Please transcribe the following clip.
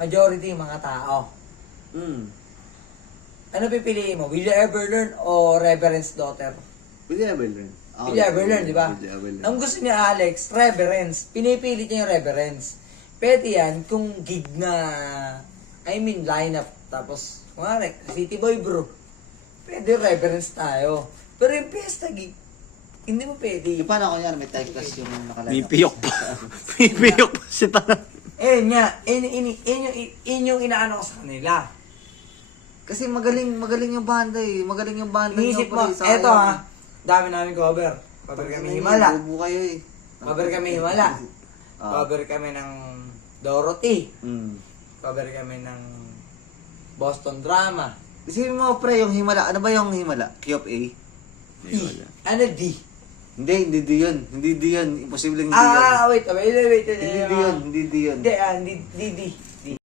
majority yung mga tao. Ano pipiliin mo? Will you ever learn o Reverend's daughter? Will you ever learn? Will you ever learn, di ba? Will you ever learn? Ang gusto niya, Alex, Reverend's. Pinipilit niya yung Reverend's. Pwede yan kung gig na, lineup. Tapos, kumari, City Boy bro. Pwede Reverend's tayo. Pero yung fiesta gig, hindi mo pwede. Paano ako yan? May typecast yung nakalala. May piyok pa. May piyok pa si Tanang. Yung inaano ko sa kanila. Kasi magaling yung banda eh. Magaling yung banda Inisip mo, pre, eto ha, dami namin cover. Cover kami Himala. Bubo kayo eh. Cover kami Himala. Cover kami ng Dorothy. Cover kami ng Boston Drama. Isipin mo pre, yung Himala. Ano ba yung Himala? Key of A? E. Ano D? Hindi D yun. Hindi D yun. Imposible hindi yun. Wait. Hindi D yun. Hindi D yun. Hindi, D.